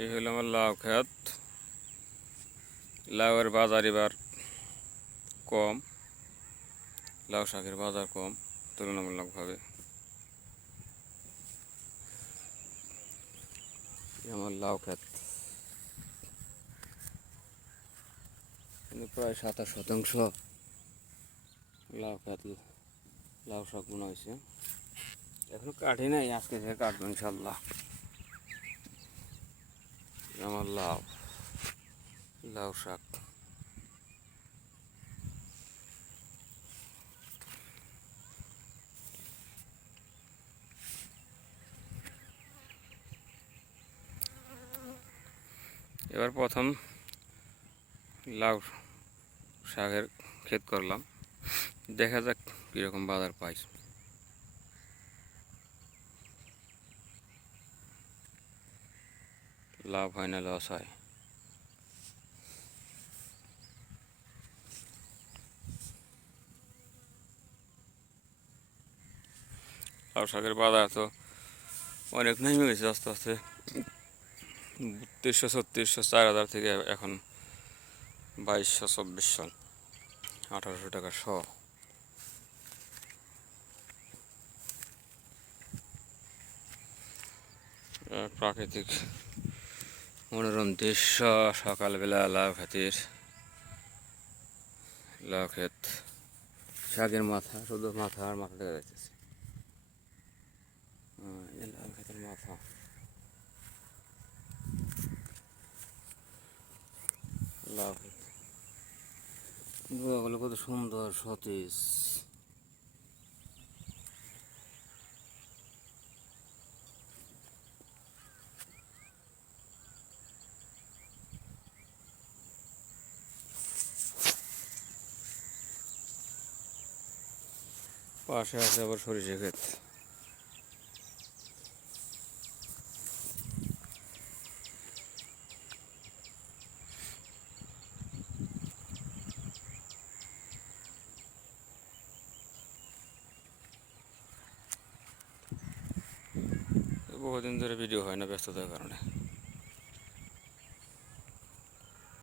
এই হলো আমার লাউ ক্ষেত। লাউয়ের বাজার এবার কম, লাউ শাকের বাজার কম তুলনামূলকভাবে। আমার লাউ ক্ষেত কিন্তু প্রায় 27% লাউ ক্ষেত লাউ শাক বোনা হয়েছে। এখনো কাটি নাই, আজকে থেকে কাটবো ইনশাল্লাহ। আমার লাউ শাক এবার প্রথম লাউ শাকের ক্ষেত করলাম, দেখা যাক কীরকম বাজার পাই। লাভ হয় না লস হয়। লাউ শাকের বাজার তো অনেক নেমে গেছে আস্তে আস্তে, 3200 3600 4000 থেকে এখন 2200 2400 1800 টাকা শ। প্রাকৃতিক মনোরম দৃশ্য, সকালবেলা লাউ ক্ষেত, শাকের মাথা, শুধু মাথা আর মাথা দেখা যাচ্ছে। লাউ ক্ষেতের মাথা, লাউ ক্ষেত গুলো কত সুন্দর সতেজ। পাশে আছে আবার সরিষা ক্ষেত। বহুদিন ধরে ভিডিও হয় না ব্যস্ততার কারণে।